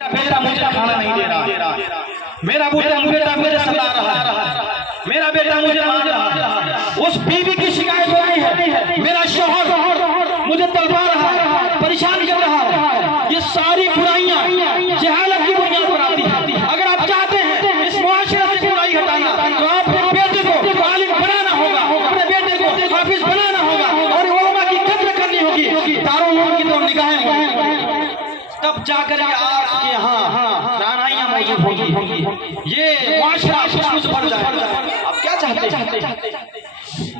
بیٹا مجھے کھانا نہیں دے رہا، میرا بیٹا مجھے ستا رہا ہے، میرا بیٹا مجھے مار رہا ہے، اس بیوی کی شکایت ہو رہی ہے، میرا شوہر مجھے تڑپا رہا ہے، پریشان کر رہا ہے۔ یہ ساری برائیاں جہالت کی بنیاد پر آتی ہیں۔ اگر آپ چاہتے ہیں اس معاشرے سے برائی ہٹانا تو آپ اپنے بیٹے کو عالم بنانا ہوگا، اپنے بیٹے کو حافظ بنانا ہوگا اور علماء کی قدر کرنی ہوگی، دارالعلوم کی طرف نگاہیں ہوں، تب جا کر کے آپ کے یہاں رانائیاں موجود ہوں گی، یہ معاشرہ خوشبو سے بھر جائے گا۔ آپ کیا چاہتے ہیں؟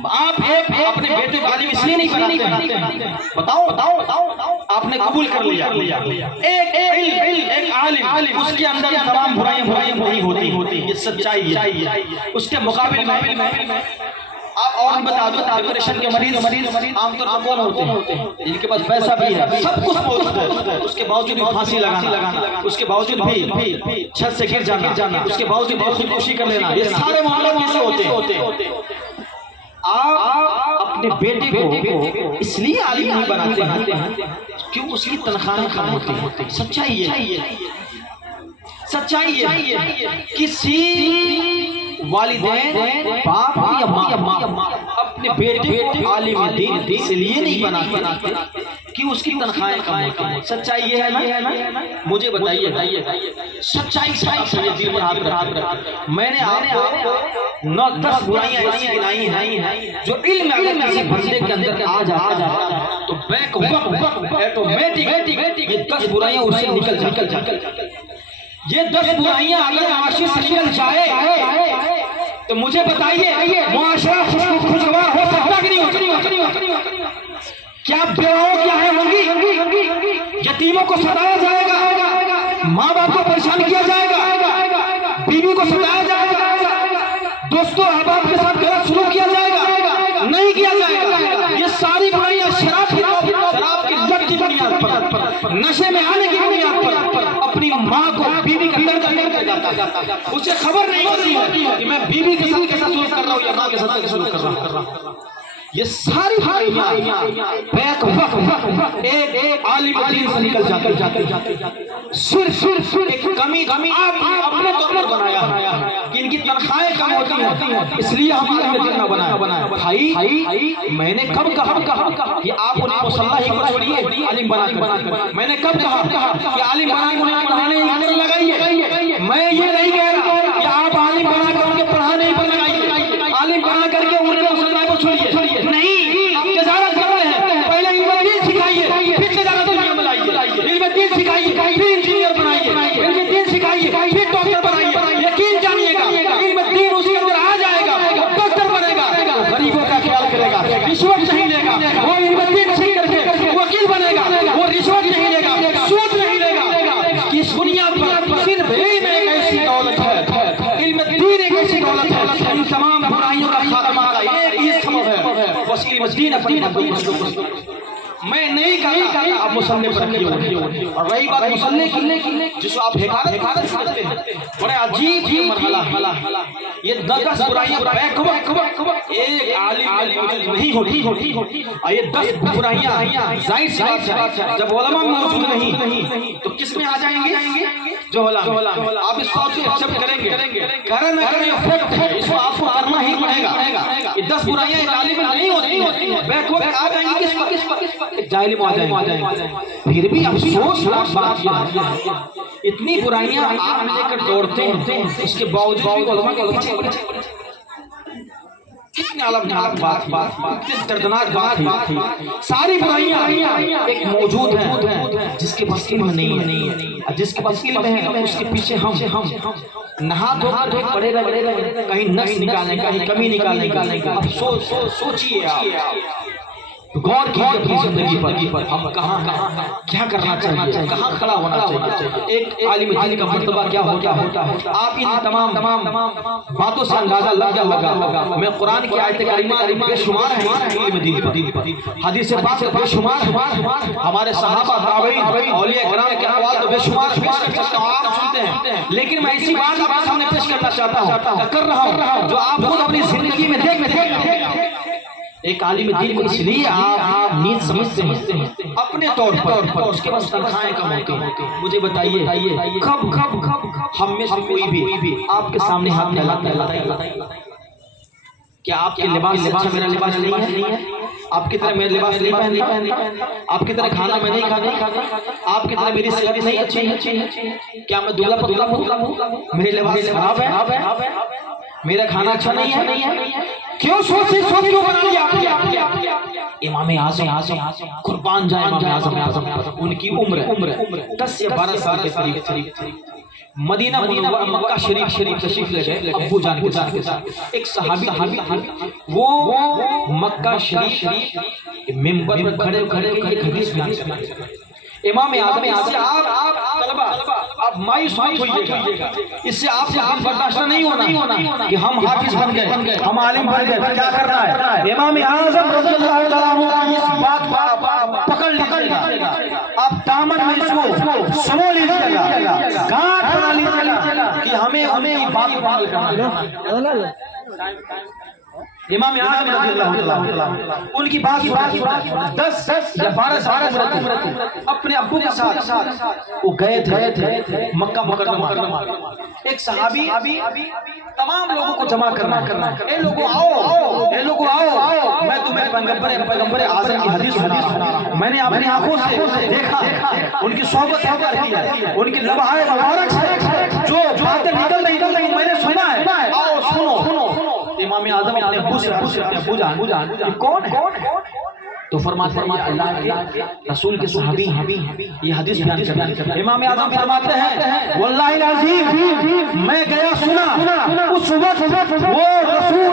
آپ اپنے بیٹے کو عالم اس لیے نہیں بناتے ہیں، بتاؤ آپ نے قبول کر لیا ایک عالم، اس کے اندر تمام برائیاں نہیں ہوتی، یہ سچائی ہے۔ اس کے مقابل میں آپ اور بتا دو، ڈپریشن کے مریض عام طور پر کون ہوتے ہیں؟ جن کے پاس پیسہ بھی ہے، سب کچھ موجود ہے، اس کے باوجود بھی پھانسی لگانا، اس کے باوجود بھی چھت سے گر جانا، اس کے باوجود بھی خودکشی کر لینا، یہ سارے معاملات کیسے ہوتے ہیں؟ آپ اپنے بیٹے کو اس لیے عالم نہیں بناتے ہیں کیوں اس کی تنخواہیں کم ہوتی ہیں۔ سچائی ہے کسی والدین، باپ یا ماں اپنے بیٹے کو عالم دین اس لیے نہیں بناتے کہ اس کی تنخواہیں کم ہوتی ہیں۔ سچائی یہ ہے نا؟ مجھے بتائیے سچائی دل پر ہاتھ رکھ۔ میں نے آپ کو 9-10 برائیاں ایسی گنائی ہیں جو علم اگر کسی بندے کے اندر آ جاتا ہے تو بیک وقت آٹومیٹک یہ 10 برائیاں اس سے نکل جاتی ہیں۔ یہ 10 برائیاں اگر معاشرے سے نکل جائے تو مجھے بتائیے معاشرہ خوشگوار ہو سکتا کہ نہیں ہو سکتا؟ کیا بیواؤں کیا ہے ہوں گی؟ یتیموں کو ستایا جائے گا، ماں باپ کو پریشان کیا جائے گا، بیوی کو ستایا جائے گا، دوستوں احباب کے ساتھ غلط سلوک کیا جائے گا؟ نہیں کیا جائے گا۔ یہ ساری برائیاں شراب کی لت کی بنیاد پر، نشے میں آنے کی بنیاد پر اپنی ماں کو، بیوی کا درد کر جاتا ہے، اسے خبر نہیں ہوتی کہ میں بیوی کے ساتھ کیسا سلوک کر رہا ہوں یا ماں کے ساتھ کیسا سلوک کر رہا ہوں۔ یہ ساری برائیاں بیک وقت ایک عالم دین سے نکل جاتی، صرف ایک کمی آپ اپنے طور پر بنایا ہے کہ ان کی تنخواہیں کم ہوتی ہیں اس لیے ہم عالم دین نہ بنایا۔ بھائی میں نے کب کہا کہ آپ انہیں مصلح ہی کو چھوڑیے عالم بنا کر؟ میں نے کب کہا کہ عالم بنا کر انہیں پڑھانے پر لگائیے؟ میں یہ نہیں کہہ رہا کہ آپ عالم بنا کر ان کے پڑھانے پر لگائیے، عالم بنا کر کے انہیں مصلح کو چھوڑیے نہیں، آپ تجارت کرتے ہیں، پہلے علم دین سکھائیے، پھر تجارت دنیا میں لائیے، علم دین سکھائیے، پھر انجینئر بنائیے، علم دین سکھائیے، پھر ڈاکٹر بنائیے۔ یقین جانیے گا علم دین اس کے اندر آ جائے گا، وہ ڈاکٹر بنے گا، وہ غریبوں کا خیال کرے گا، رشوت نہیں لے گا، وہ علم دین سیکھ کر کے وکیل بنے گا، وہ رشوت نہیں لے گا، سود نہیں لے گا۔ اس بنیاد پر صرف علم ایک ایسی دولت ہے، علم دین ایک ایسی دولت ہے، ان تمام برائیوں کا خاتمہ کا ایک ہی سبب ہے، بس علم دین اپنی نبی۔ میں نہیں کہتا آپ مصلح پر رکھیے، اور رہی بات مصلح کی جس کو آپ حکارت کرتے ہیں، بڑے عجیب یہ مرحلہ ہے۔ یہ 10 برائیاں بیک وقت ایک عالم نہیں ہوتی، اور یہ 10 برائیاں ظاہر سی بات ہے جب علماء موجود نہیں تو کس میں آ جائیں گے؟ جو علماء۔ آپ اس بات کو ایکسپٹ کریں گے، کریں نہ کریں یہ فیکٹ ہے، اس کو آپ کو کرنا ہی پڑے گا۔ یہ 10 برائیاں ایک عالم میں نہیں ہوتی ہیں، بیک وقت آ جائیں گی کس پر؟ جاہل میں آ جائیں گے۔ پھر بھی افسوس بات یہ ہے اتنی برائیاں آپ لے کر دوڑتے ہیں، اس کے باوجود علماء کے پیچھے کتنے علمناک بات، کتنے دردناک بات ہے۔ ساری برائیاں ایک موجود ہیں جس کے پاس علم نہیں ہے، جس کے پاس علم ہے اس کے پیچھے ہم نہا دھو کر پڑے رہے، کہیں نقص نکالنے کا، کہیں کمی نکالنے کا۔ اب سوچئے آپ، غور کیجئے اپنی زندگی پر، ہم کہاں ہیں، کیا کرنا چاہیے، کہاں کھڑا ہونا چاہیے، ایک عالم دین کا مرتبہ کیا ہوتا ہے۔ آپ ان تمام باتوں سے اندازہ لگ گیا ہوگا۔ میں قرآن کی آیت کریمہ بے شمار ہیں علم دین پر، حدیث پاک بے شمار ہیں، ہمارے صحابہ تابعین اولیاء کرام کے اقوال تو بے شمار پیش کر سکتا ہوں، آپ سنتے ہیں، لیکن میں اسی بات آپ کے سامنے پیش کرنا چاہتا ہوں، کر رہا ہوں جو آپ خود اپنی زندگی میں دیکھ ایک عالم دین کو اس لیے آپ نیت سمجھتے ہیں اپنے طور پر، اس کے پاس تنخواہیں کم ہوتی ہیں. مجھے بتائیے کب ہم میں سے کوئی بھی آپ کے سامنے ہاتھ پھیلاتا ہے؟ کیا آپ کے لباس اچھا میرا لباس نہیں ہے؟ آپ کی طرح میرا لباس نہیں پہنتا؟ آپ کی طرح کھانا میں نہیں کھاتا؟ آپ کی طرح میری صحت نہیں اچھی ہے؟ کیا میں دبلا پتلا ہوں؟ میرے لباس خراب ہے؟ میرا کھانا اچھا نہیں ہے؟ کیوں سوچ کیوں بنا لیا آپ نے؟ امام اعظم قربان جائے امام اعظم، ان کی عمر 10 یا 12 سال کے قریب مدینہ منورہ مکہ شریف تشریف لے گئے ابو جان کے ساتھ. ایک صحابی وہ مکہ شریف منبر پر کھڑے ایک حدیث بیان کرتے ہیں. امام اعظم اس سے آپ طلبہ آپ مایوس مت ہوئیے گا، اس سے آپ کو برداشت نہیں ہونا کہ ہم حافظ بن گئے، ہم عالم بن گئے. کیا کرنا ہے؟ امام اعظم رضی اللہ تعالیٰ عنہ اس بات کو آپ پکڑ لیجیے گا، آپ دامن میں اس کو سمو لیجیے گا، گانٹھ بنا لیجیے گا کہ ہمیں یہ بات کو عمل کرنا ہے. امام اعظم رضی اللہ تعالیٰ ان کی بات 10 یا 12 سال عمر تھی. اپنے ابو کے ساتھ وہ گئے تھے مکہ مکرمہ. ایک صحابی تمام لوگوں کو جمع کرنا، اے لوگوں آؤ، میں تمہیں پیغمبر اعظم کی حدیث سنا رہا ہوں. میں نے اپنی آنکھوں سے دیکھا، ان کی صحبت کرتی ہے، ان کی لمحہ مبارک سے جو باتیں نکل رہی تھی میں نے سنا ہے. آؤ سنو. امام اعظم اپنے ابو سے ابو جان یہ کون ہے؟ تو فرماتے ہیں اللہ کے رسول کے صحابی یہ حدیث بیان کرتے ہیں. امام اعظم فرماتے ہیں واللہ العظیم میں گیا سنا اس وقت وہ رسول